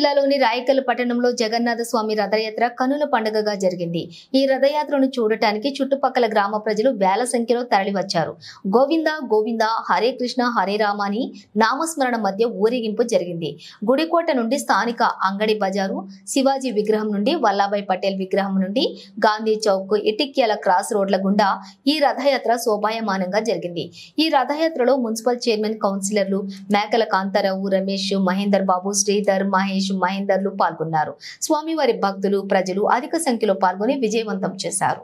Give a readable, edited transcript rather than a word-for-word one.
జిల్లాలోని రాయకల్ పట్టణంలో జగన్నాథ స్వామి రథయాత్ర కనుల పండుగగా జరిగింది. ఈ రథయాత్రను చూడటానికి చుట్టుపక్కల గ్రామ ప్రజలు వేల సంఖ్యలో తరలివచ్చారు. గోవింద గోవింద హరే కృష్ణ హరే రామ అని నామస్మరణ మధ్య ఊరేగింపు జరిగింది. గుడికోట నుండి స్థానిక అంగడి బజారు, శివాజీ విగ్రహం నుండి వల్లాభాయ్ పటేల్ విగ్రహం నుండి గాంధీ చౌక్, ఇటిక్యాల క్రాస్ రోడ్ల గుండా ఈ రథయాత్ర శోభాయమానంగా జరిగింది. ఈ రథయాత్రలో మున్సిపల్ చైర్మన్, కౌన్సిలర్లు మేకల కాంతారావు, రమేష్, మహేందర్ బాబు, శ్రీధర్, మహేష్, మహేందర్లు పాల్గొన్నారు. స్వామివారి భక్తులు, ప్రజలు అధిక సంఖ్యలో పాల్గొని విజయవంతం చేశారు.